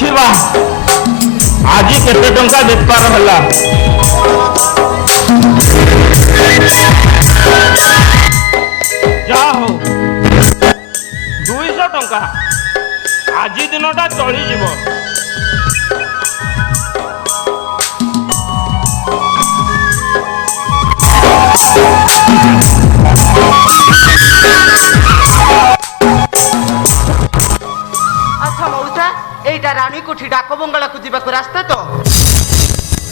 देखा आज केते टंका बेपार हला जा हो 200 टंका आज दिनटा चली जीव अच्छा मौसा एटा रानी कोठी डाक बंगला को जीवा को रास्ता तो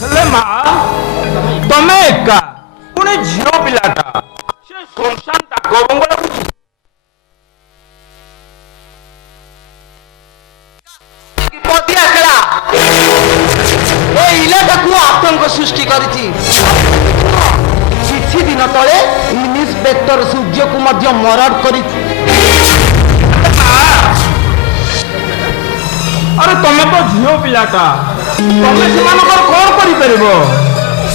हेले मां तमे एका पुणे झियो पिलाटा से सोमशान डाक बंगला को पतिया खेला ए इलाका को आतंक सृष्टि करिछि किछि दिन तळे इन्स्पेक्टर सूर्य को मध्य मर्डर करिछि अरे तमे तो झियो पिलाटा तमे सेमानकर कोन करि परबो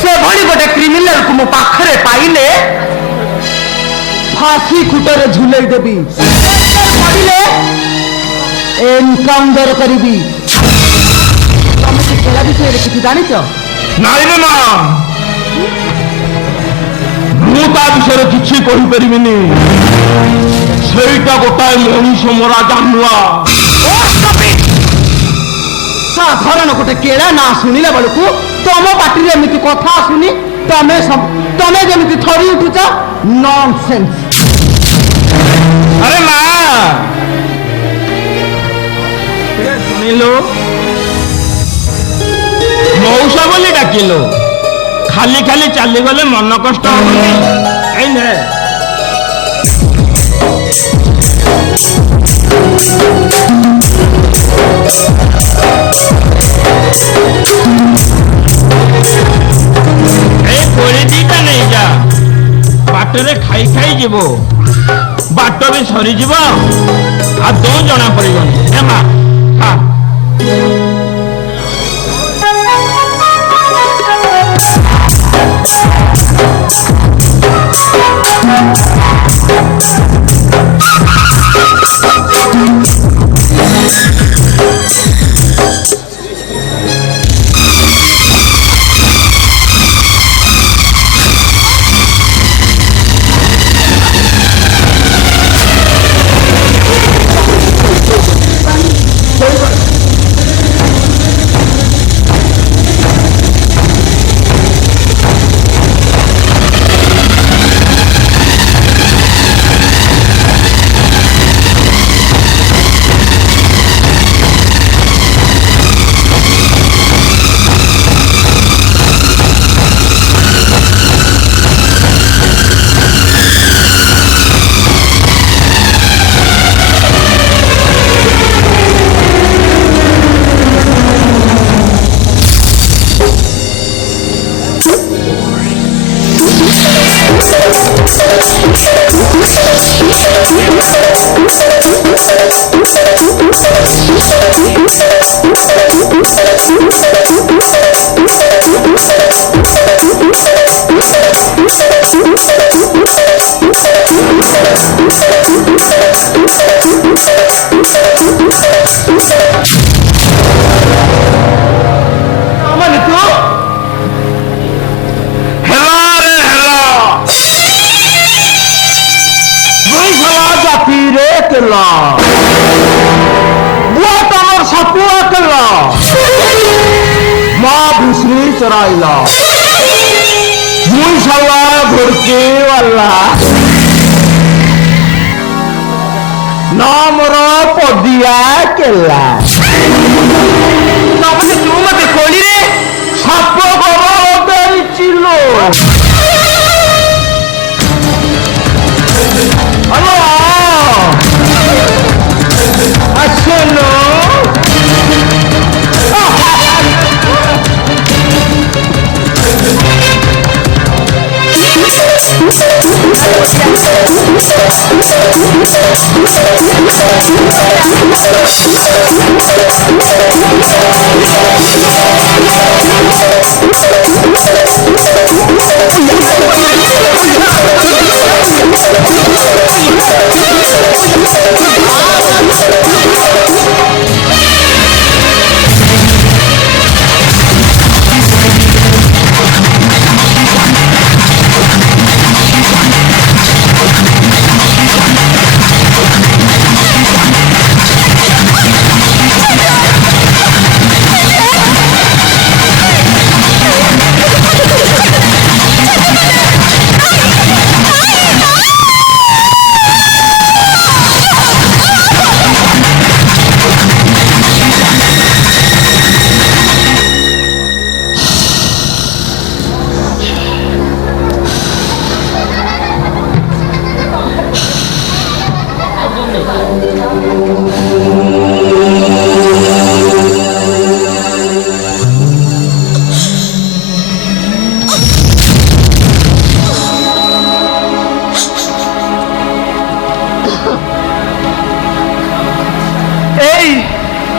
से भली गोटे क्रिमिनल को मो पाखरे पाइले फांसी खुटरे झुलै देबी पड़िले एनकाउंटर करिबी तमे के खेला विषय रे किछि जानि छ नाइ रे मां मु ता विषय किछि कहि परिबिनी सेटा गोटाय मनीष मोरा जानुआ ओ स्टॉप साधारण गोटे केड़ा ना शुणिला बेलू तुम पार्टी एमती कथा आसुनी तमें जमी थरी उठुच नॉनसेंस अरे मां शुणिलु मौसा बोली डाकिलु खाली खाली चली गले मन कष्ट होने नहीं जा बाटरे खाई खाई जीव बाट भी सरी जीव आ दो जना पड़गनी हेमा हाँ चराइला मुई सवा घुड़के वाला नाम रो पदिया केला तमने तू मते खोली रे साप गवा बेरी चिलो हेलो असलो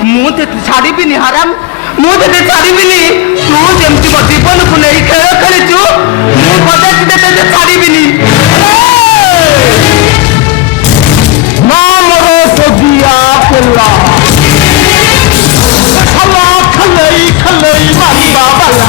ମୁଁ ତେତେ ଛାଡ଼ିବିନି ହାରାମ, ମୁଁ ତେତେ ଛାଡ଼ିବିନି। ତୁ ଯେମିତି ମୋ ଜୀବନକୁ ନେଇ ଖେଳ ଖେଳିଛୁ, ମୁଁ କଦାପି ତେତେ ଛାଡ଼ିବିନି। ନାମର ସଜିଆ ପିଲା ଖଲେଇ ଖଲେଇ ମାରିବା ବାଲା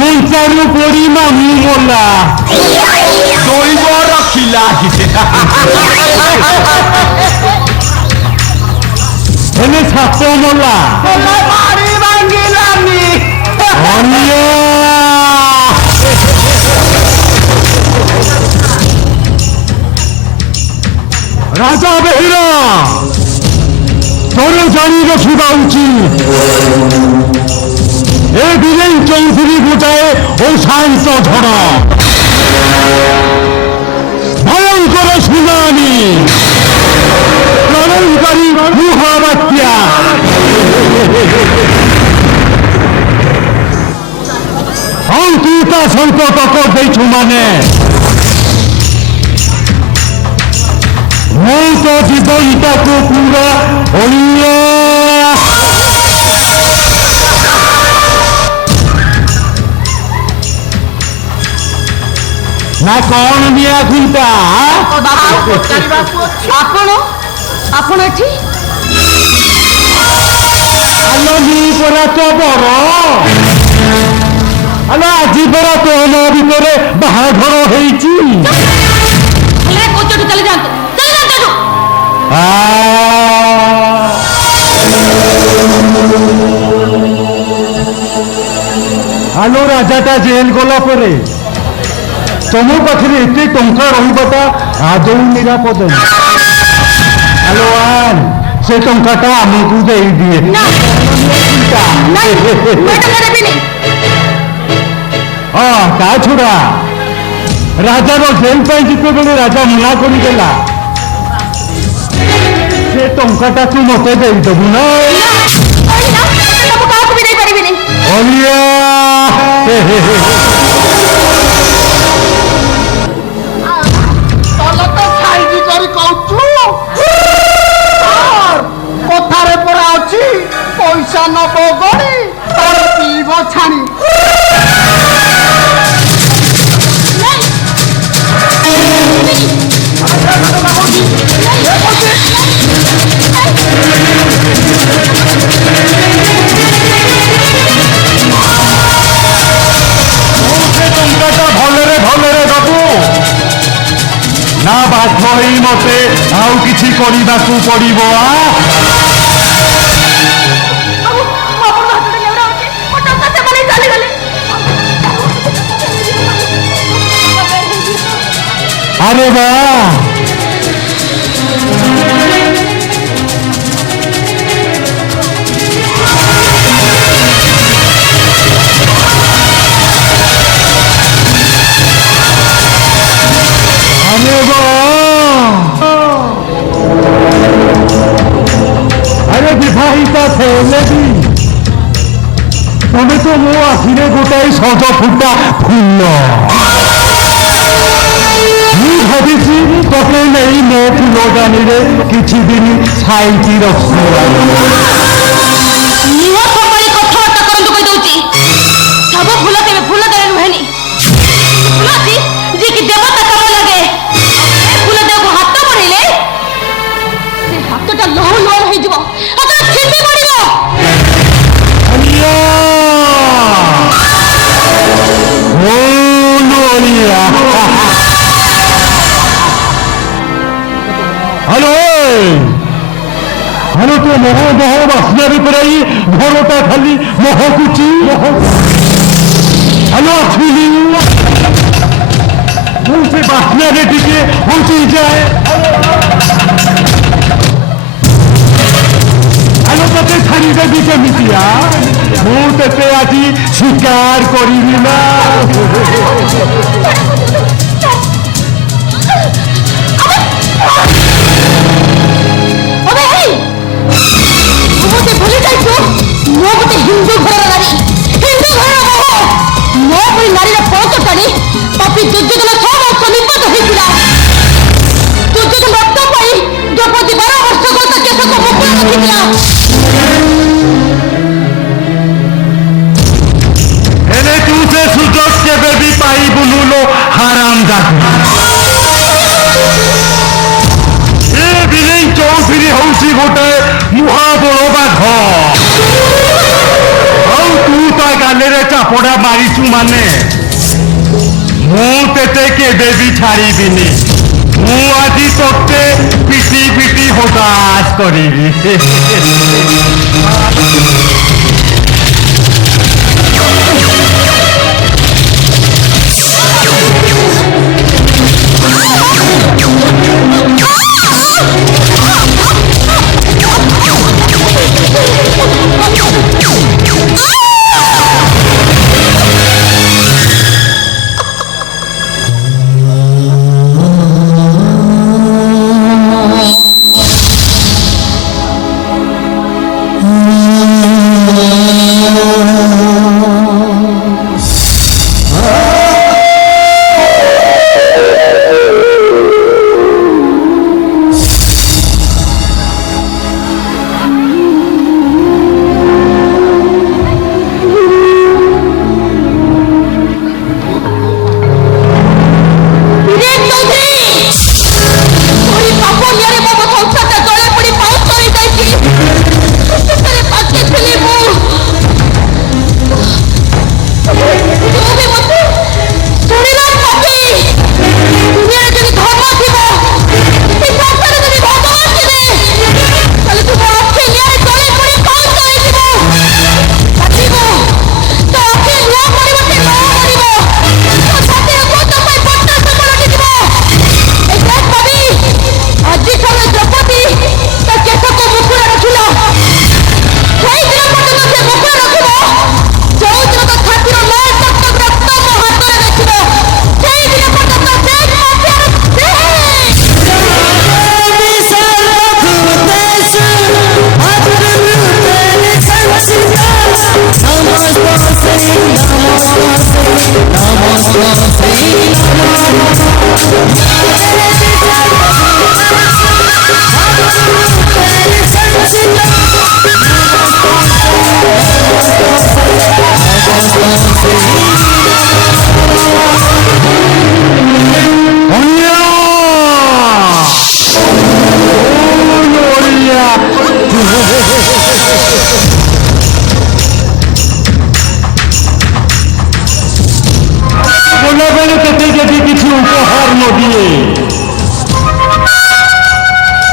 ମୁଞ୍ଚାରୁ ପୋଡ଼ି ମାମୁଁ ମଲା ଶୋଇବ ରଖିଲା ହେଲେ ସାପ ମଲା ବାଡ଼ି ଭାଙ୍ଗିଲାନି। ରାଜା ବେହେରା ତୋର ଜାଣି ରଖିବା ଉଚିତ ଏ ବିଜୟ ଚୌଧୁରୀ ଗୋଟାଏ ଅଶାନ୍ତ ଝଡ଼ ଭୟଙ୍କର ସୁନାମୀ ପ୍ରଳୟକାରୀ ମହାବାତ୍ୟା ଆଉ ତୁ ତା ସଙ୍କଟ କରିଦେଇଛୁ ମାନେ ମୁଁ ତ ଜୀବନଟାକୁ ପୁରା ଅଳିଆ ନା କଣ ନିଆ ଖୁଣ୍ଟା ଆପଣ ଏଠି ଆଲୋ ନି ପରା ତ ବର ଆଲୋ ଆଜି ପରା ତୋ ମୋ ଭିତରେ ବାହାଘର ହେଇଛି ଆଲୋ ରାଜାଟା ଜେଲ ଗଲା ପରେ ତମ ପାଖରେ ଏତେ ଟଙ୍କା ରହିବାଟା ଆଦୌ ନିରାପଦ ଆଲୋ ଆନ୍ ସେ ଟଙ୍କାଟା ଆମକୁ ଦେଇଦିଏ ହଁ ତା ଛଡ଼ା ରାଜାର ଜେଲ ପାଇଁ ଯେତେବେଳେ ରାଜା ମନା କରିଦେଲା ସେ ଟଙ୍କାଟା ତୁ ମତେ ଦେଇଦେବୁ ନା ଅଲିଆ କଥାରେ ପରା ଅଛି ପଇସା ନବ ଗଣି ପିଇବ ଛାଣି। ଟଙ୍କାଟା ଭଲରେ ଭଲରେ ଦବୁ ନା ବାଧ୍ୟ ହେଇ ମତେ ଆଉ କିଛି କରିବାକୁ ପଡିବ আরে বা আরে বা আরে বিবাহিতা ছেলেটি তবে তো ମୋ ଆଖିରେ ଗୋଟାଏ ସଜ ଫୁଟା ଫୁଲ ମୁଁ ଭାବିଛି ତତେ ନେଇ ମୋ ଫୁଲଦାନୀରେ କିଛି ଦିନ ସାଇତି ରଖିବା କଥାବାର୍ତ୍ତା କରନ୍ତୁ କହିଦଉଛି ସବୁ ଫୁଲ କେବେ ଫୁଲ ଦେହରେ ରୁହେନି ଫୁଲ ଅଛି ଯିଏକି ଦେବତା କାମ ଲାଗେ ଫୁଲ ଦେହକୁ ହାତ ବଢେଇଲେ ସେ ହାତଟା ଲହୁ ଲହୁ ହେଇଯିବ ହାତଟା ଛିଣ୍ଡି ପଡିବ হ্যালো হ্যালো তো মোহ মোহর ବାସ୍ନାରେ ପୁରାଇ ଘରଟା ଖାଲି ମହକୁଛି ହ୍ୟାଲୋ ଆସିଲି ମୁଁ ସେ ବାସ୍ନାରେ ଟିକେ ହଉଛି ଯାଏ ହ୍ୟାଲୋ ତତେ ଛାଡ଼ିଦେବି କେମିତିଆ ମୁଁ ତତେ ଆଜି ସ୍ୱୀକାର କରିବି ନା ভুলে যাইছো মো গোটে হিন্দু ঘর নারী হিন্দু ঘর বহু মো ভଳି নারীর পৌষ টাଣି পাপি দুর্যোধନ 6 ବର୍ଷ ନିପତ ହୋଇଥିଲା ଦୁର୍ଯୋଧନ ରକ୍ତ ପାଇଁ ଦ୍ରୌପଦୀ 12 ବର୍ଷ ଗତ କେଶକୁ ମୁକୁଳ ରଖିଥିଲା ହେଲେ ତୁ ସେ ସୁଯୋଗ କେବେ ବି ପାଇବୁନୁ ଲୋ ହାରାମ ଜାତି ଏ ବିଲେଇ ଚୌଧୁରୀ ହଉଛି ଗୋଟେ ମୁହାବଳ ବାଘ ଆଉ ତୁ ତା ଗାଲରେ ଚାପଡ଼ା ମାରିଛୁ ମାନେ ମୁଁ ତେତେ କେବେ ବି ଛାଡ଼ିବିନି ମୁଁ ଆଜି ତତେ ପିଟି ପିଟି ହତାଶ କରିବି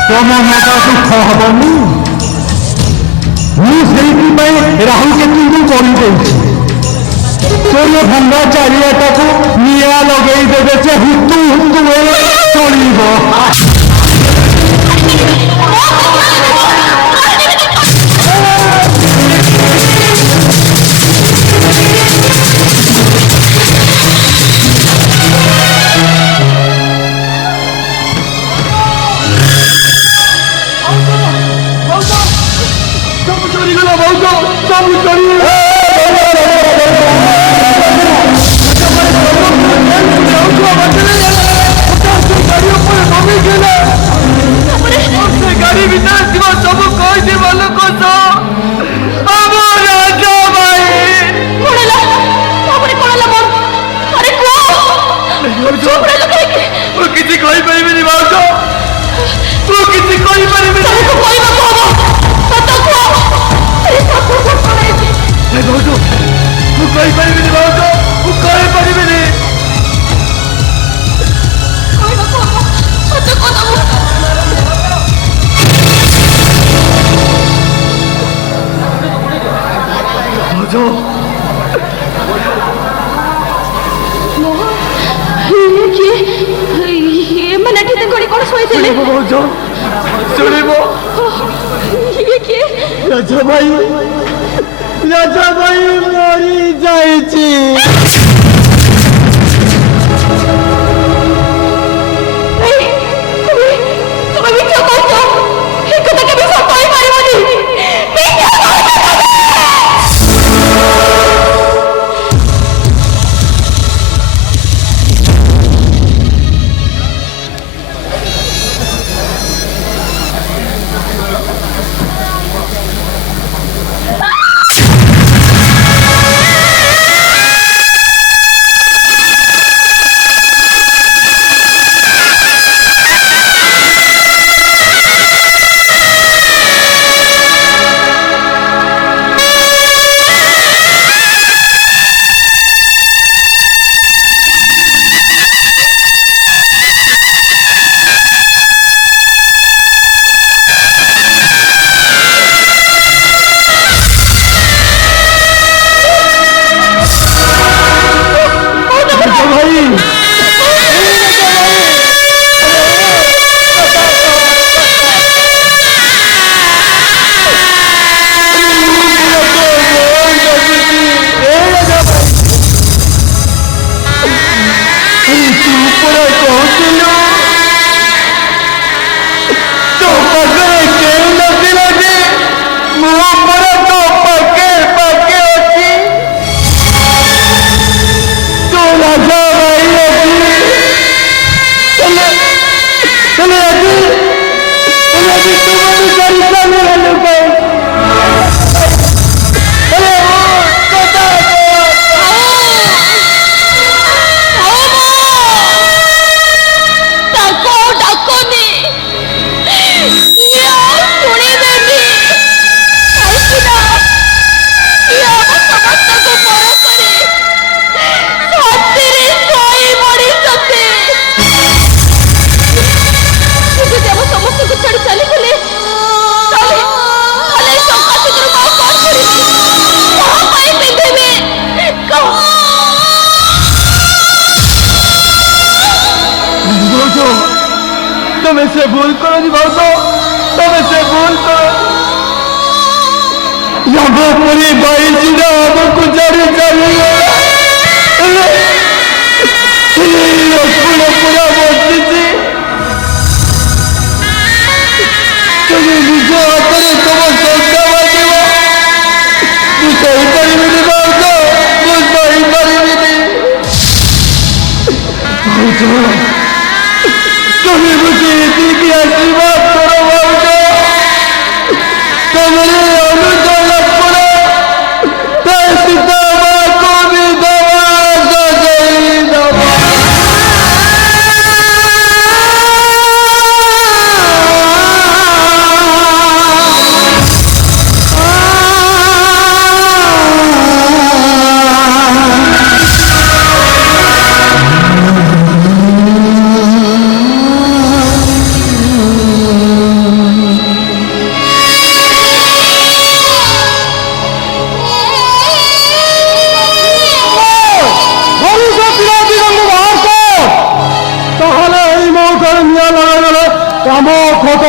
ତମ ମେଟା ଦୁଃଖ ହବନି ମୁଁ ସେଇଥିପାଇଁ ରାହୁ କେତୁଙ୍କୁ କରିଦେଇଛି ତୋର ଭଙ୍ଗା ଚାରିଆଟାକୁ ନିଆଁ ଲଗେଇ ଦେବେ ସେ ହୁତୁ ହୁତୁ ବେଳେ ଚଳିବ ଭାଉଜ ଏମାନେ ଏଠି ତାଙ୍କରି କ'ଣ ଶୋଇଥିଲେ? ଭାଉଜ ଶୁଣିବ ଇଏ କିଏ? ରାଜା ଭାଇ ମରି ଯାଇଛି। তুমি মিথ্যা কইছো। এই কথা কেবে সত্য হই পারিবনি। মিথ্যা কইছো তুমি। তুমি সে ভুল করনি ভাউজ, তুমি সে ভুল করো। পুরী বাইছিল আমাকে ছাড়ি চালিগলা। পুরা বসিছি তুমি নিজ হাତରେ ତମ ସଂଖ୍ୟା ବାଜିବ। ମୁଁ ସହିପାରିବିନି ଭାଉଜ, ମୁଁ ସହିପାରିବିନି ଭାଉଜ। তুমি বুঝি এদিকে আশীর্বাদ করো ভাউজ, তোমার অনুজয় করো, তাই সীতা মাকে বিধবা সাজাই দেব। কাম খত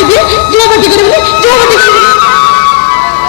କହିଦିଏ ଯୁବ ବାଟି କରିବୁନି ଯୁବ ବାଟି କରିବୁନି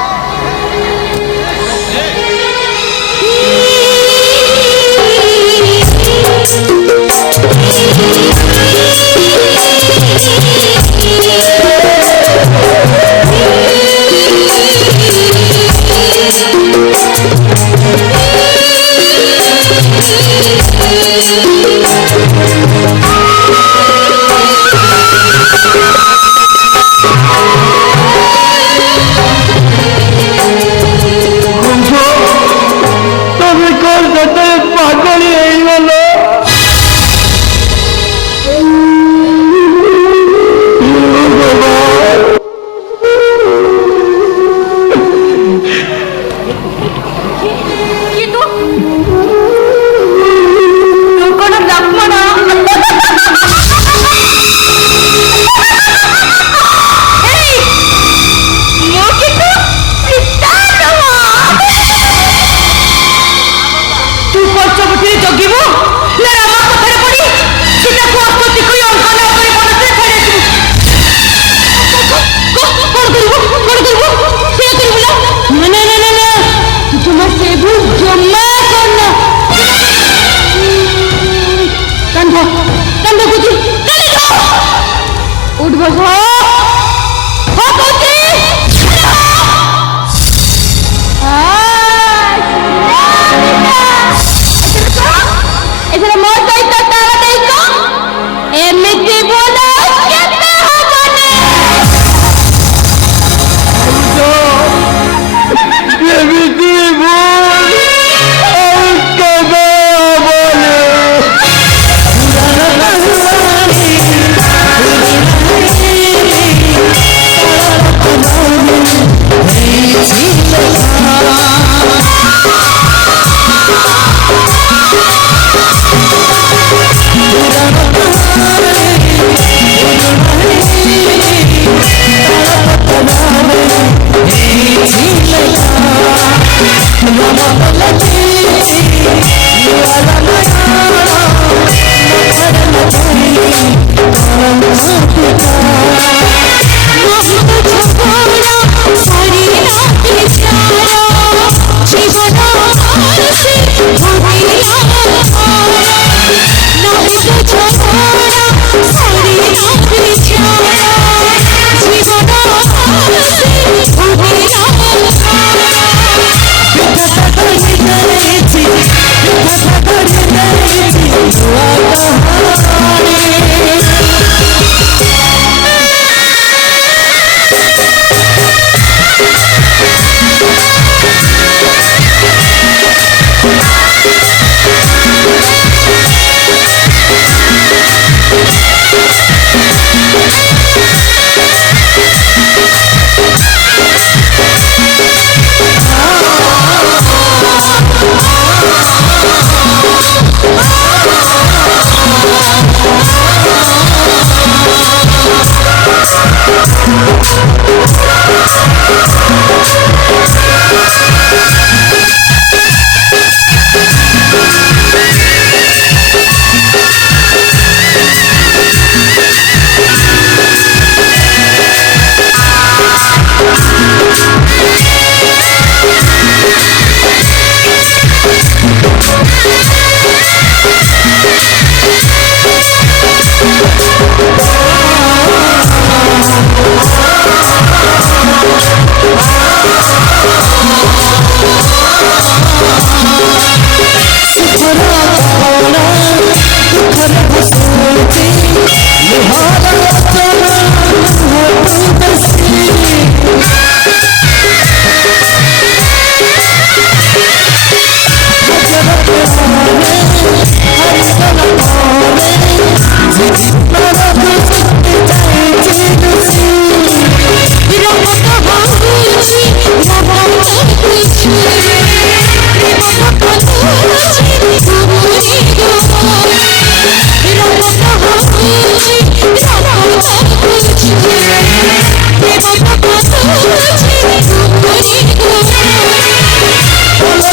Oh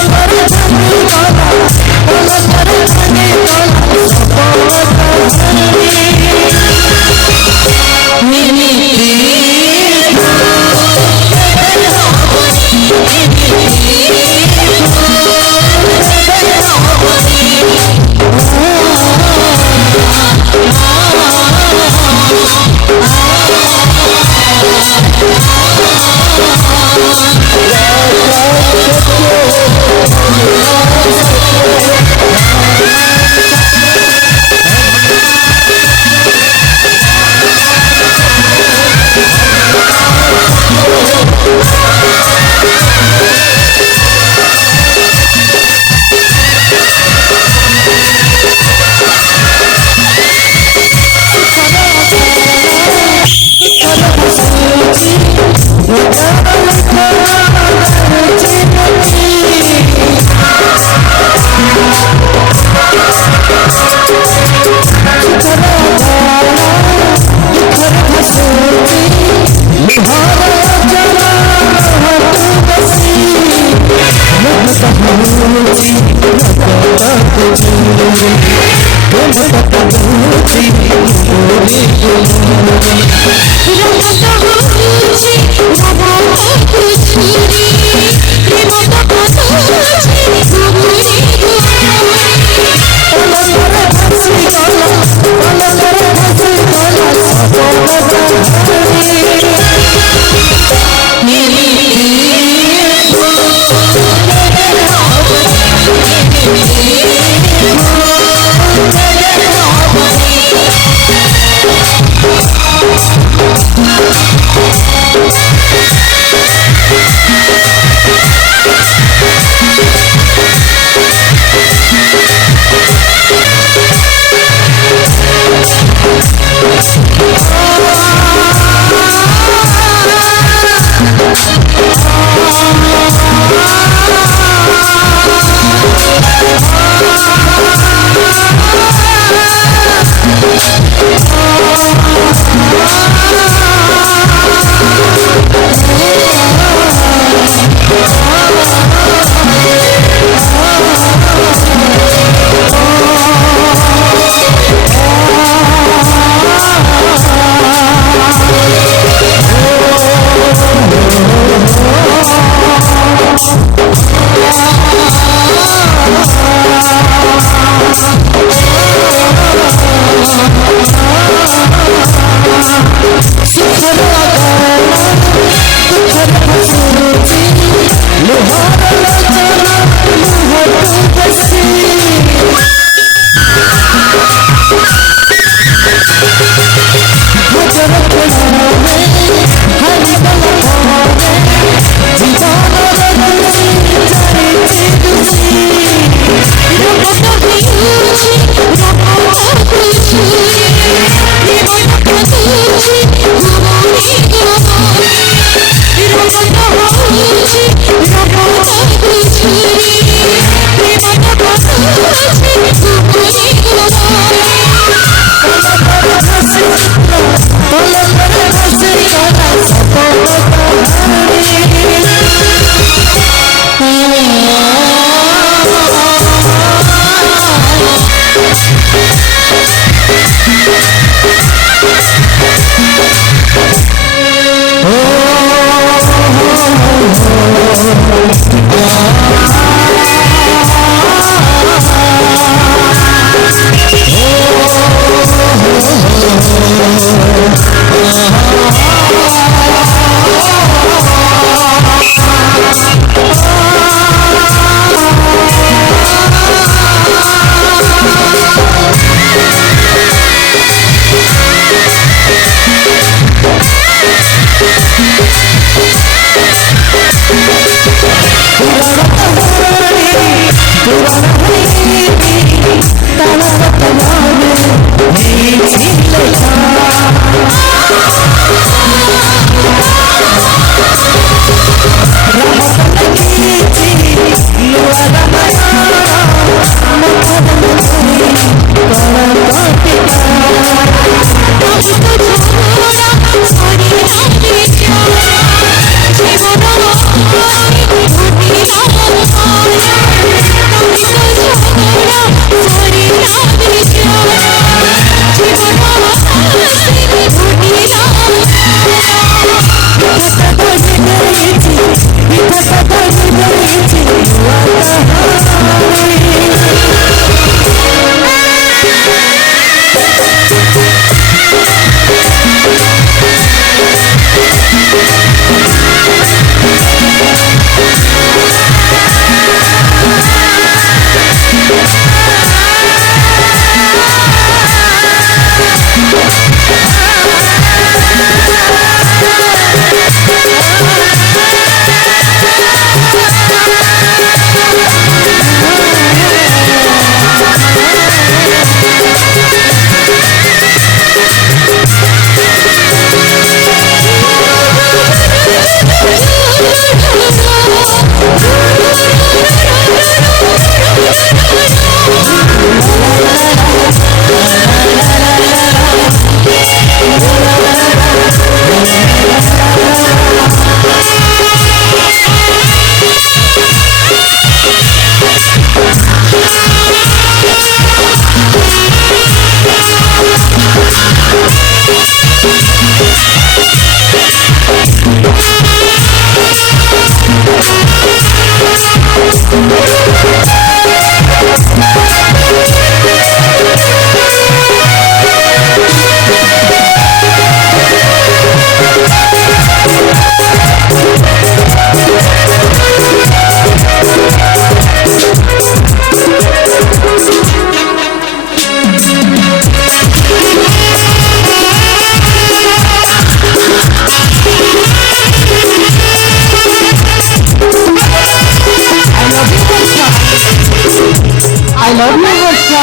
लव यू वर्षा।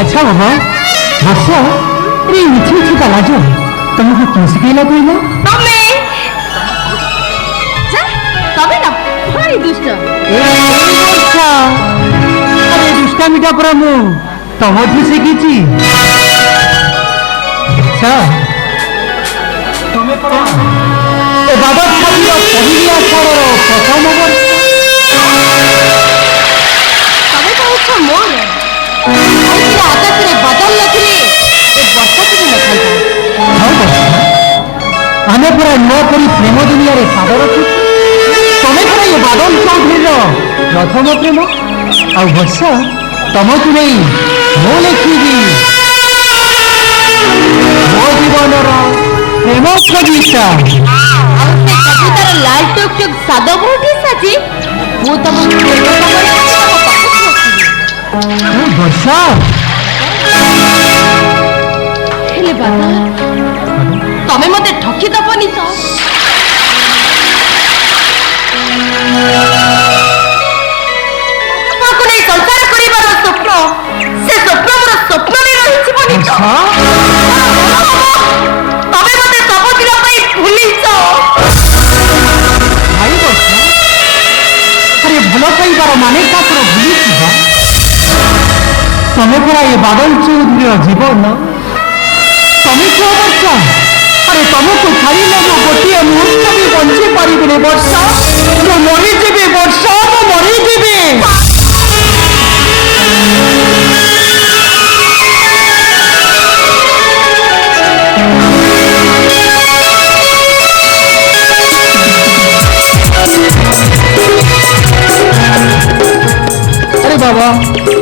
अच्छा बाबा वर्षा अरे मिठी मिठी का लाजो तुमको क्यों सिखेला कहला? तबे ना भारी दुष्ट वर्षा अरे दुष्टामिटा पुरा मु तमठू शिखी। अच्छा ए बाबा छात्र पहली आषाढ़ प्रथम वर्ष तबे कहछ मोर आकाश रे बदल नथिले ए वर्षा के नथाई आने पूरा नुआ करी प्रेम दुनिया रे पाद रखु तमें पूरा ये बादल चौधरी प्रथम प्रेम आ वर्षा तुमको नहीं मो लिखी मो जीवन प्रेम कविता कवितार लाल टुक टुक साद बहुटी साजी वो तम वर्षा हेले बाबा तमे मते ठकी दबनी तो आपको नहीं संसार करिबार स्वप्न से स्वप्न मोर स्वप्न नहीं रही जीवनी तो तमे मते सब दिन पई भूली तो भाई वर्षा अरे भलो कहीबार माने का पूरा भूली तमें पूरा ये बादल चौधरी जीवन तमें क्यों वर्षा अरे तुमको छाड़ी मो गोटे मुहूर्त भी बंची पारि वर्षा मो मरीजी वर्षा मो मरीजी अरे बाबा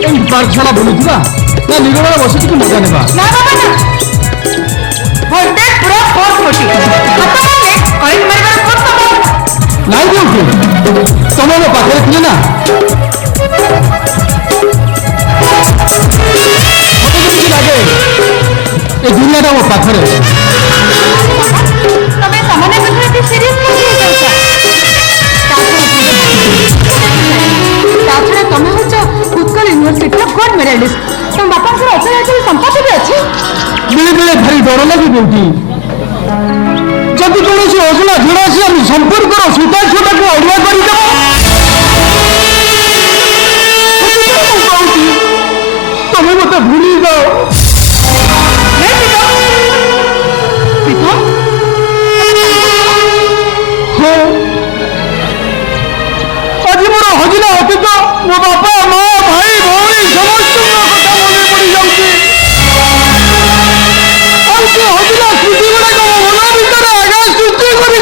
एम पार्क छाड़ा बुलुवा ना निगम बस मजा ना ना बाबा ना होते पूरा फोर्स मोटी खत्म होले करेंट मारबार फोर्स तो नहीं क्यों तुम मो पाखे थे ना मत जमी लगे ये दुनिया मो पाखे तमे सामान्य कथा पे सीरियस नहीं जाउछा ताछड़ा तमे होछ उत्कल यूनिवर्सिटी गोल्ड मेडलिस्ट तुम बापा से अचल संपत्ति भी अछि बेले बेले भारी डर लगे बेटी जब कौन असला झड़ा से हम संपर्क सूता छुटा को अड़ुआ करदेव तुम्हें मत भूली जाओ आज मोर हजिला अतीत मो बापा माँ भाई भौणी समस्त कथा मन पड़ जाऊँगी हजिला स्मृति गुड़ाक मो मन भितर आगा सृष्टि कर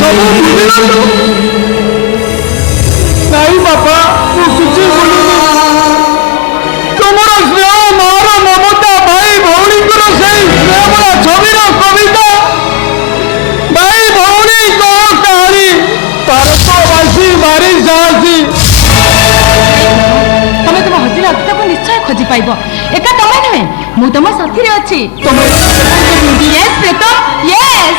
सब बुझिलु नहीं बापा तू किसी बोलुनी तुमर स्नेह मार ममता भाई भौणी से स्नेहमय छविर कविता भाई भौणी कह कहानी भारतवासी भारी साहसी तमे तुम हजिला अतीत को निश्चय खोजी पाइब एका तमे नुहे मु तुम साथी रे अछि यस प्रीतम यस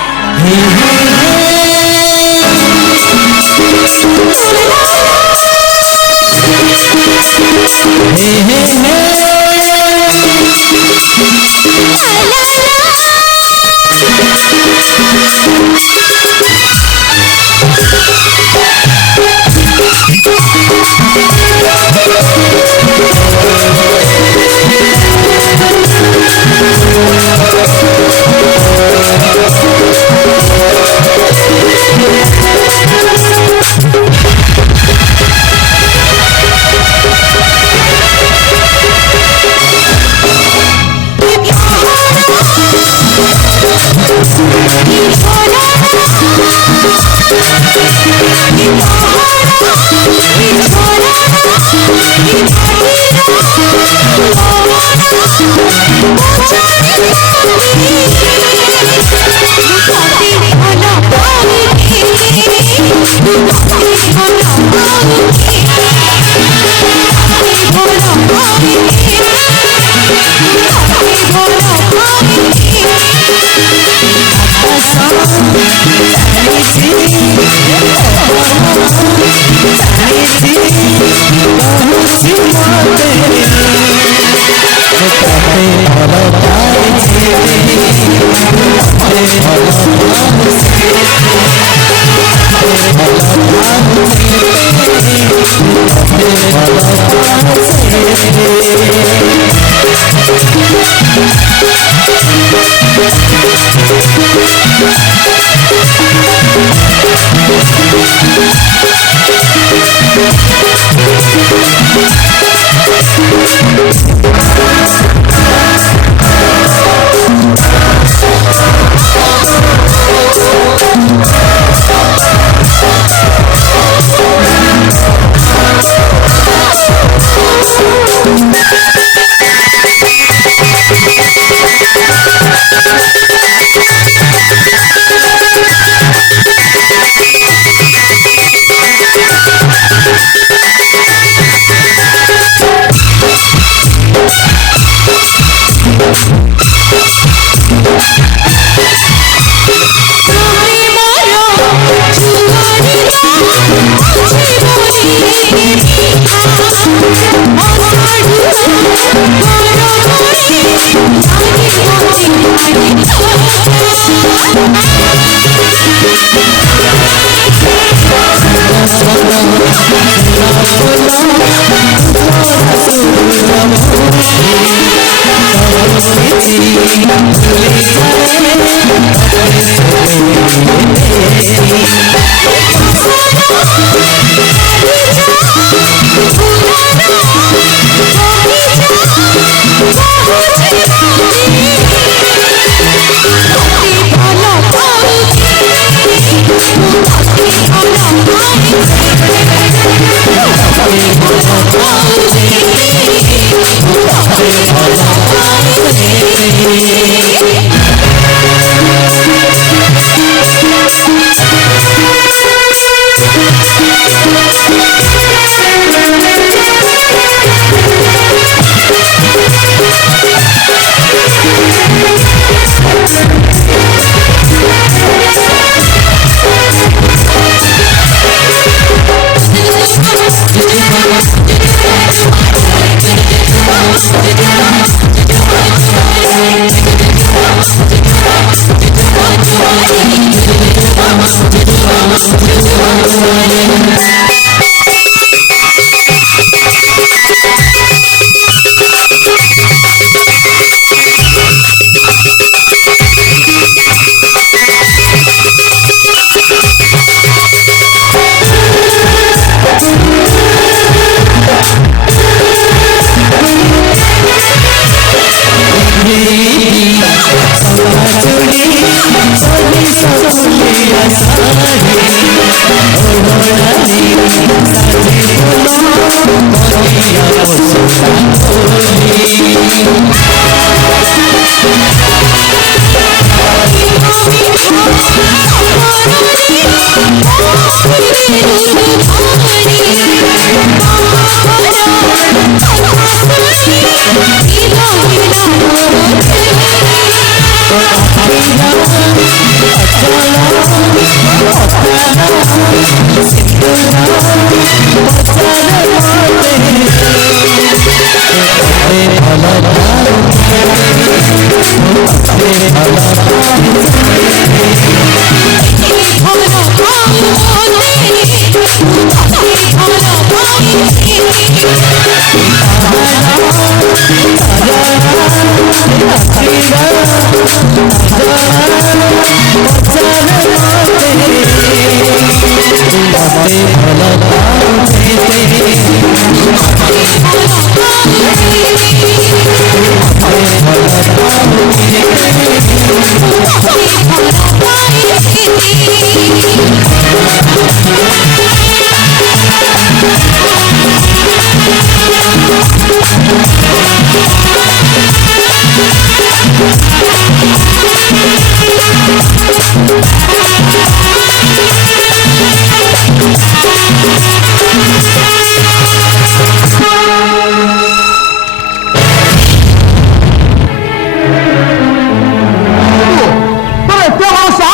ତମେ ଏତେ ବଡ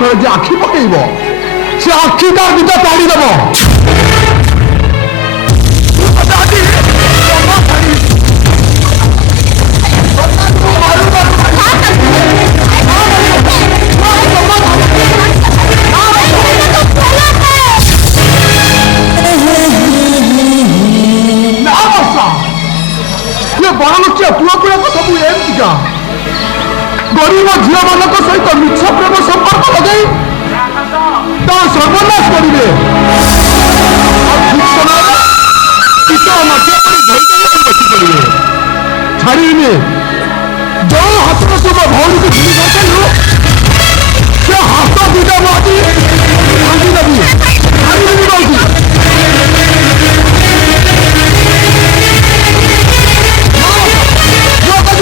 ଉପରେ ଯେ ଆଖି ପକେଇବ ସେ ଆଖି ତାର ଦିଟା ତାଡ଼ିଦେବ। ବଡ଼ ଲୋକିଆ ପୁଅ ଗୁଡ଼ାକ ସବୁ ଏମିତିକା ଗରିବ ଝିଅ ମାନଙ୍କ ସହିତ ମିଛ ପ୍ରେମ ସମ୍ପର୍କ ଲଗାଇ ତାର ସର୍ବନାଶ କରିବେ। ଛାଡ଼ିବିନି ଯୋଉ ହାତର ତୁ ମୋ ଭଉଣୀକୁ ଧରି ଯାଇଥିଲୁ ସେ ହାତ ଦିଟା ମୁଁ ଆଜି ଭାଙ୍ଗିଦେବି। ଛାଡ଼ିବିନି କହୁଛି।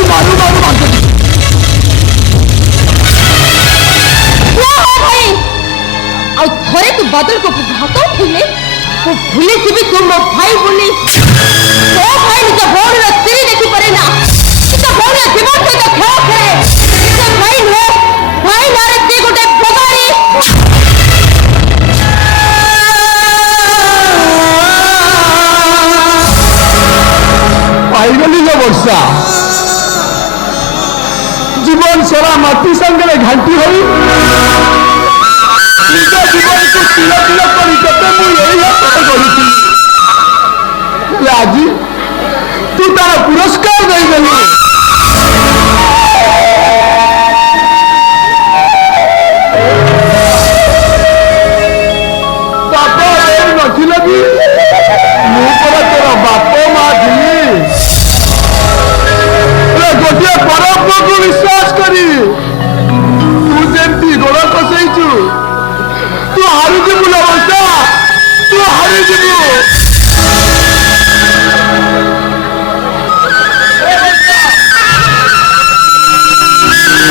ମାରୁ ମାରୁ ବାଞ୍ଚନ୍ତି। ଆଉ ଥରେ ତୁ ବଦଳକୁ ହାତ ଉଠେଇଲେ ମୁଁ ଭୁଲିଯିବି ତୁ ମୋ ଭାଇ ବୋଲି। ତୋ ଭାଇ ନିଜ ଭଉଣୀର ସ୍ତ୍ରୀ ଦେଖିପାରେ ନା, ନିଜ ଭଉଣୀର ଜୀବନ ସହିତ ଖେଳ ଖେଳେ। ନିଜ ଭାଇ ନୁହେଁ, ଭାଇ ନାଁରେ ସେ ଗୋଟେ ଭଗାରୀ। ପାଇଗଲି ଯେ ବର୍ଷା জীবন সারা মাটি সাথে ঘাঁটি হই নিজ জীবনকে তিল তিল করে কেতে মু এই হাতে করেছি আজি তু তার পুরস্কার দেইদেলু। বাপ এই নছিল কি মু পরে তোর বাপ মা ଥିଲି। गोटे बड़ पुओ को विश्वास करी तू जमी गोड़ खसईचु तू हारिजिबु ना वर्षा, तू हारिजिबु।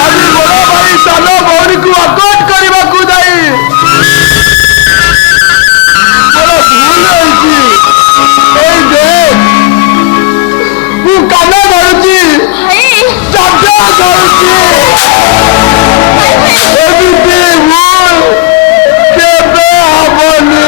आज बड़ भाई सान भौणी को आकट करने को जाई बड़ भूल होइछि। एई देख तू काना धरुछि चाचा धरुछि एमिति भूल केबे हबनी।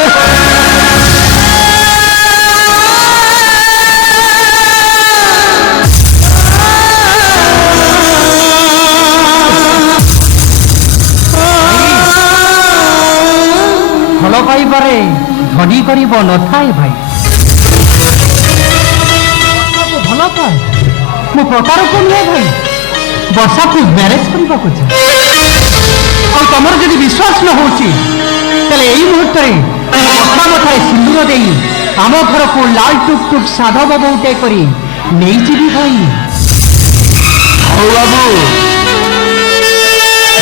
फल पाइबारे धनी गरीब न थाए भाई भल पाए मो प्रकार को नुहे भाई वर्षा को मैरेज करने को और तुमर जब विश्वास न हो मुहूर्त वर्षा मथार सिंदूर दे आम घर को लाल टुक टुक साधा बबूटे कर नहीं जी भाई। बाबू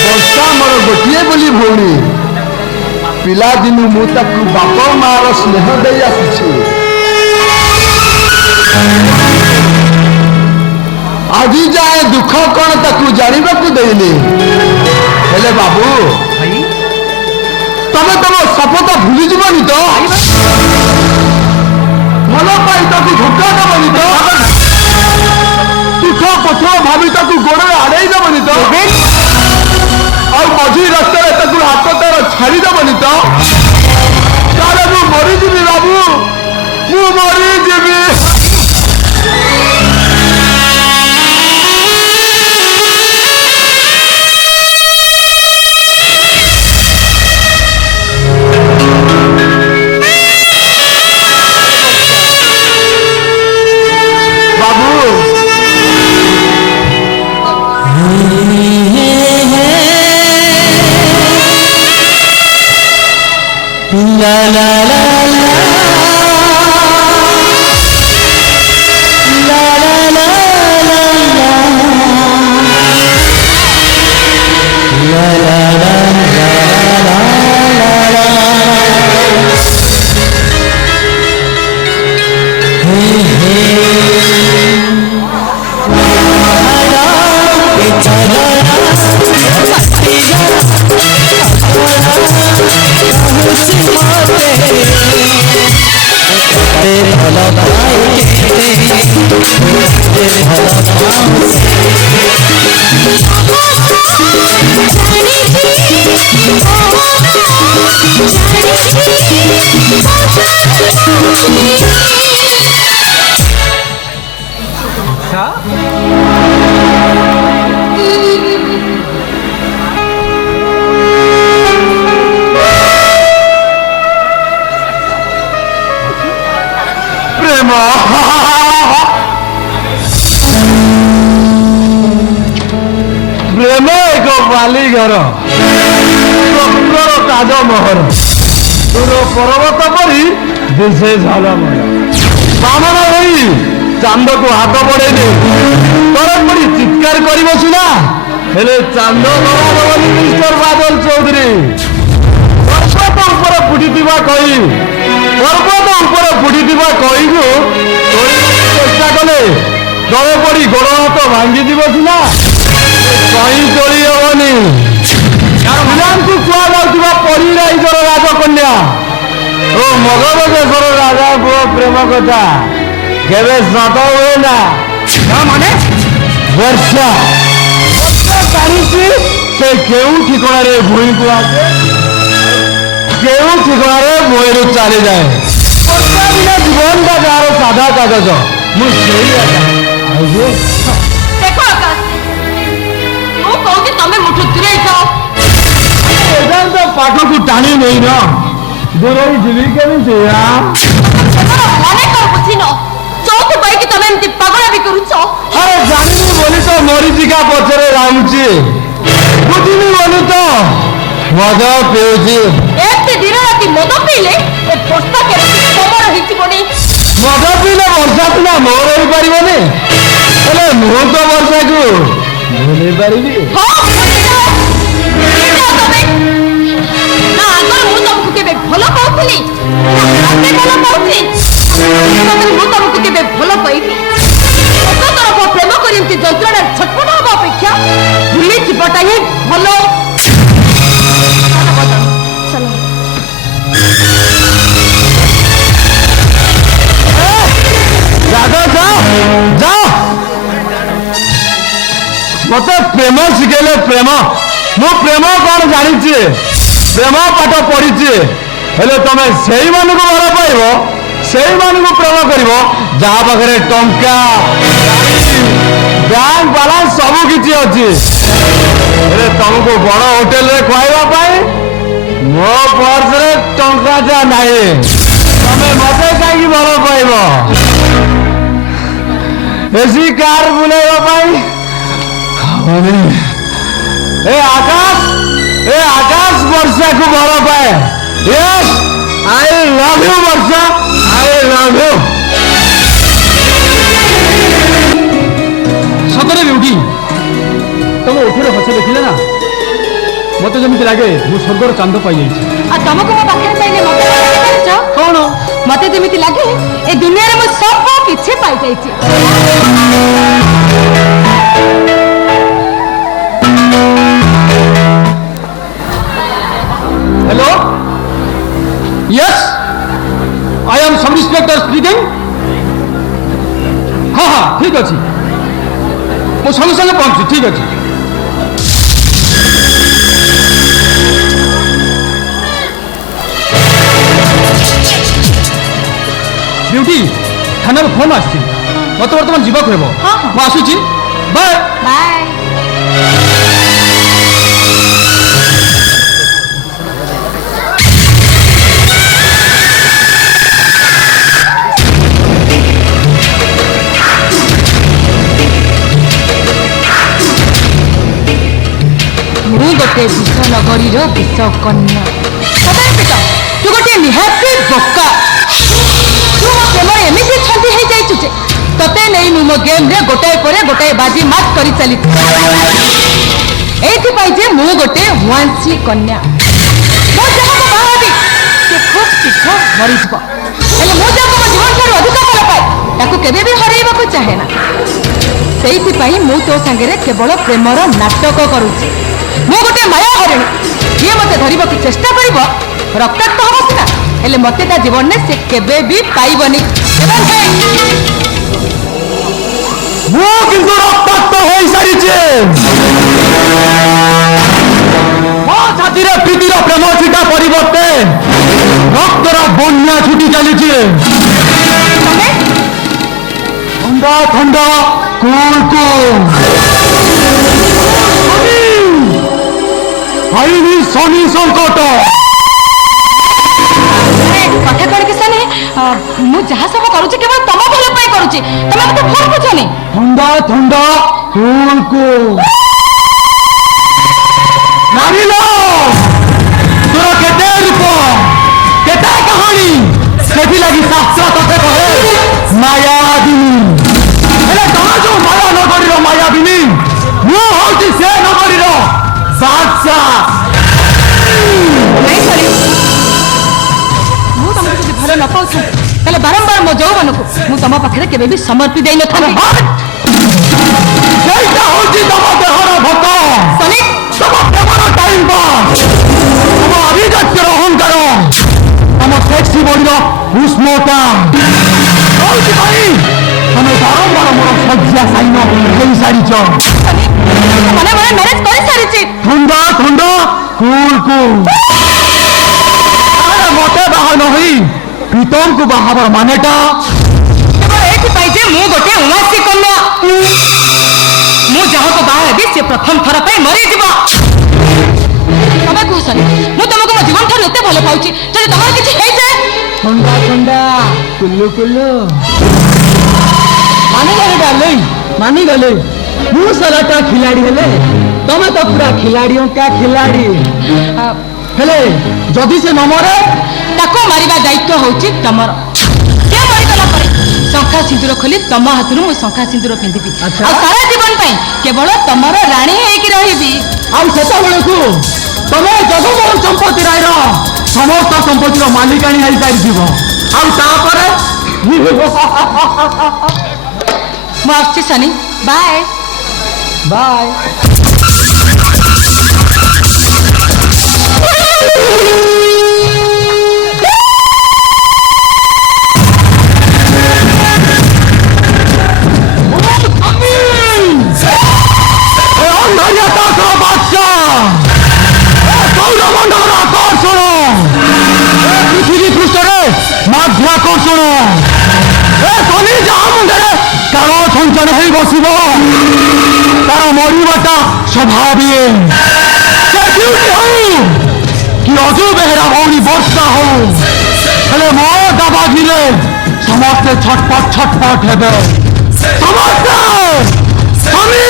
वर्षा मोर गोटे बोली भौणी पिला दिनु मु ताकू बाप मार स्नेह दे आसी आज जाए दुख कौन ताकू जाना देनी हेले बाबू तमे तुम शपथ भूली जीवनी तो भल पाई ताकू धोखा दबनी तो तुठ पथ भावी ताकू गोड़े आड़े दबनी तो मझी रास्ता हाथ तार छाड़देवनी तो मु मरीजी बाबू मु मरीजी। La la la la la la la la la la जाने প্রেম ପ୍ରେମ ଏକ ବାଲି ଘର ସ୍ୱପ୍ନର ତାଜମହଲ ଦୂର ପର୍ବତ ପରି ଦିଶେ ଝଲମୟ ବାମନ ହୋଇ ଚାନ୍ଦକୁ ହାତ ବଢେଇଲେ ତର ପରି ଚିତ୍କାର କରିବ ସିନା ହେଲେ ଚାନ୍ଦ ନବାଦବନି ମିଷ୍ଟର ବାଦଲ ଚୌଧୁରୀ ପର୍ବତ ଉପରେ ଫୁଟିଥିବା କହି ପର୍ବତ ଉପରେ ଫୁଟିଥିବା କହିକୁ ତୋଳିବାକୁ ଚେଷ୍ଟା କଲେ ତଳେ ପଡ଼ି ଗୋଡ଼ ହାତ ଭାଙ୍ଗିଯିବ ସିନା କହି ଚଳି ହବନି ପିଲାଙ୍କୁ କୁହାଯାଉଥିବା ପରିରାଇଜର ରାଜକନ୍ୟା ଓ ମଗଧ ଦେଶର ରାଜା ପୁଅ ପ୍ରେମ କଥା କେବେ ସତ ହୁଏ ନା ମାନେ ବର୍ଷା ଜାଣିଛି ସେ କେଉଁ ଠିକଣାରେ ଭୂଇଁକୁ ଆସେ କେଉଁ ଠିକଣାରେ ଭୂଇଁରୁ ଚାଲିଯାଏ ବର୍ଷା ବିନା ଜୀବନଟା ଯାହାର ସାଧା କାଗଜ ମୁଁ ସେଇ ଦେଖ ଆକାଶ ମୁଁ କହୁଛି ତମେ ମୁଠୁ ଦୂରେଇ ଯାଅ ଏଯାଏଁ ତ ପାଖକୁ ଟାଣି ନେଇନ ଦୂରେଇ ଯିବି କେମିତି ତମର ମନେ କଣ ବୁଝିନ ଚୌଥ ପାଇକି ତମେ ଏମିତି ପାଗଳାମି କରୁଛ ଆରେ ଜାଣିନି ବୋଲି ତ ମରିଚିକା ପଛରେ ରାମୁଛି ବୁଝିନି ବୋଲି ତ ମଦ ପିଉଛି ଏତେ ଦିନ ରାତି ମଦ ପିଇଲେ ଏ ବର୍ଷା କେମିତି ତମର ହେଇଯିବନି ମଦ ପିଇଲେ ବର୍ଷା ପିଲା ମୋର ହେଇପାରିବନି ହେଲେ ମୁଁ ତ ବର୍ଷାକୁ ଭୁଲି ପାରିବି ହଁ ଭୁଲିଯାଅ। ଭୁଲିଯାଅ ତମେ ନା ଆଗରୁ ମୁଁ ତମକୁ କେବେ ଭଲ ପାଉଥିଲି ନା ଏବେ ଭଲ ପାଉଛି ସତରେ ମୁଁ ତମକୁ କେବେ ଭଲ ପାଇବି ଏକ ତରଫ ପ୍ରେମ କରି ଏମିତି ଯନ୍ତ୍ରଣାରେ ଛଟପଟ ହବା ଅପେକ୍ଷା ଭୁଲି ଯିବାଟା ହିଁ ଭଲ ଚାଲ ରାଜା ଯାଅ ଯାଅ ମତେ ପ୍ରେମ ଶିଖେଇଲେ ପ୍ରେମ ମୁଁ ପ୍ରେମ କଣ ଜାଣିଛି ପ୍ରେମ ପାଠ ପଢିଛି ହେଲେ ତମେ ସେଇମାନଙ୍କୁ ଭଲ ପାଇବ ସେଇମାନଙ୍କୁ ପ୍ରେମ କରିବ ଯାହା ପାଖରେ ଟଙ୍କା ବ୍ୟାଙ୍କ ବାଲାନ୍ସ ସବୁ କିଛି ଅଛି ହେଲେ ତମକୁ ବଡ ହୋଟେଲରେ ଖୁଆଇବା ପାଇଁ ମୋ ପର୍ସରେ ଟଙ୍କାଟା ନାହିଁ ତମେ ମତେ କାହିଁକି ଭଲ ପାଇବ ଏସି କାର ବୁଲେଇବା ପାଇଁ ଏ ଆକାଶ ବର୍ଷାକୁ ଭଲ ପାଏ ୟେସ୍ ଆଇ ଲଭ୍ ୟୁ ବର୍ଷା ଆଇ ଲଭ୍ ୟୁ ସତରେ ବିଉଟି ତମ ଓଠରେ ହସ ଦେଖିଲେ ନା ମତେ ଯେମିତି ଲାଗେ ମୁଁ ସ୍ୱର୍ଗର ଚାନ୍ଦ ପାଇଯାଇଛି ଆଉ ତମକୁ ମୋ ପାଖରେ ପାଇଲେ ମତେ ଜାଣିଛ କଣ ମତେ ଯେମିତି ଲାଗେ ଏ ଦୁନିଆରେ ମୁଁ ସବୁ କିଛି ପାଇଯାଇଛି hello yes I am sub inspector speaking हाँ हाँ ठीक अच्छे मो संगे संगे पहुंची ठीक अच्छे ब्यूटी थाना फोन आसी मत बर्तमान जीवा हेब मुझे आसूची बाय बाय गोटे विष नगरी विष कन्या तू गोटे निहाती बोका तू मो प्रेम एमती छंदी हो जाइछु जे तते नहीं मु मो गेम रे गोटाए परे गोटाए बाजी मात करी चली एथि पाई जे मु गोटे वांसी कन्या मो जहा को बाहाबी से खूब शीघ्र मरी जब हेले मो जहा को जीवन ठार अधिक भल पाए ताकू केबे भी हरैबा को चाहे ना सेइथि पाई मु तो संगे रे केवल प्रेमर नाटक करूची मु गोटे माया हरिणी ये मत धरवा चेष्टा कर रक्ताक्त हम सीना हेले मत जीवन में से केबे भी पाइबनी ମୁଁ କିନ୍ତୁ ରକ୍ତାକ୍ତ ହୋଇସାରିଛି ମୋ ଛାତିରେ ପ୍ରୀତି ପ୍ରେମ ଛିଟା ପରିବର୍ତ୍ତେ ରକ୍ତର ବନ୍ୟା ଛୁଟି ଚାଲିଛି। ତମେ ଥଣ୍ଡା ଥଣ୍ଡା କୁଲ କୁଲ ଆଇନି ଶନି ସଙ୍କଟ। କଥା କଣ କି ସାନି ମୁଁ ଯାହା ସବୁ କରୁଛି କେବଳ ତମ ଭଲ ପାଇଁ କରୁଛି ତମେ ମତେ ଭୁଲ ବୁଝନି। ଥଣ୍ଡା ଥଣ୍ଡା କୁଲ କୁଲ ନାରିଲ ତୋର କେତେ ରୂପ କେତେ କାହାଣୀ ସେଥିଲାଗି ଶାସ୍ତ୍ର ତତେ କହେ ମାୟାବିନୀ। ହେଲେ ତମେ ଯୋଉ ମାୟା ନଗରୀର ମାୟାବିନୀ ମୁଁ ହଉଛି ସେ ନଗରୀର ବାଦଶାହ। ନାଇଁ ସରି ମୁଁ ତମକୁ ଯଦି ଭଲ ନ ପାଉଛି ତାହେଲେ ବାରମ୍ବାର ମୋ ଯୌବନକୁ ମୁଁ ତମ ପାଖରେ କେବେ ବି ସମର୍ପି ଦେଇନଥାନ୍ତି। ସେଇଟା ହଉଛି ତମ ଦେହର ଭୋକ, ସନି ତମ ପ୍ରେମର ଟାଇମ୍ ପାସ୍, ତମ ଆଭିଜାତ୍ୟର ଅହଙ୍କାର, ତମ ସେକ୍ସି ବଡିର ଉଷ୍ମତା। ସେଇଥିପାଇଁ ତମେ ବାରମ୍ବାର ମୋର ଶଯ୍ୟା ସାଇନ ହେଇସାରିଛ। ସନି ମନେ ମନେ ମ୍ୟାରେଜ କରିସାରିଛି। ଥଣ୍ଡା ଥଣ୍ଡା କୁଲ କୁଲ ମତେ ବାହା ନ ହୋଇ ପ୍ରୀତମକୁ ବାହାବାର ମାନେଟା କେବଳ ଏଇଥିପାଇଁ ଯେ ମୁଁ ଗୋଟେ ଉମାସୀ କନ୍ୟା। ମୁଁ ଯାହାକୁ ବାହା ହେବି ସେ ପ୍ରଥମ ଥର ପାଇଁ ମରିଯିବ। ତମେ କୁହ ସନି ମୁଁ ତମକୁ ମୋ ଜୀବନ ଠାରୁ ଏତେ ଭଲ ପାଉଛି ଯଦି ତମର କିଛି ହେଇଯାଏ। ଥଣ୍ଡା ଥଣ୍ଡା କୁଲୁ କୁଲୁ ମାନିଗଲେ ଡାର୍ଲିଂ ମାନିଗଲେ। ମୁଁ ସାରାଟା ଖିଲାଡି ହେଲେ ତମେ ତ ପୁରା ଖିଲାଡିयों का ଖିଲାଡି। ହେଲେ ଯଦି ସେ ନ ମରେ ତାକୁ ମାରିବା ଦାୟିତ୍ୱ ହଉଛି ତମର। ସେ ମରିଗଲା ପରେ ଶଙ୍ଖା ସିନ୍ଦୁର ଖୋଲି ତମ ହାତରୁ ମୁଁ ଶଙ୍ଖା ସିନ୍ଦୁର ପିନ୍ଧିବି ଆଚ୍ଛା। ଆଉ ସାରା ଜୀବନ ପାଇଁ କେବଳ ତମର ରାଣୀ ହେଇକି ରହିବି। ଆଉ ସେତେବେଳକୁ ତମେ ଜଗମୋହନ ସମ୍ପତ୍ତି ରାୟର ସମସ୍ତ ସମ୍ପତ୍ତିର ମାଲିକାଣୀ ହେଇସାରିଥିବ। ଆଉ ତାପରେ ମୁଁ ଆସୁଛି ସନି ବାଏ। ବାଏ। ପୃଥିବୀ ପୃଷ୍ଠରେ ମାଧ୍ୟାକର୍ଷଣ ଶନି ଯାହା ମୁଣ୍ଡରେ କାଳ ଛଞ୍ଚନ ହେଇ ବସିବ ତାର ମରିବାଟା ସ୍ୱଭାବିକ। ସେ ଡ୍ୟୁଟି ହଉ କି ଅଜୁ ବେହେରା ଭଉଣୀ ବର୍ଷା ହଉ ହେଲେ ମୋ ଦାବାଗିରେ ସମସ୍ତେ ଛଟପଟ ଛଟପଟ ହେବେ ସମସ୍ତେ। ସ୍ୱାମୀ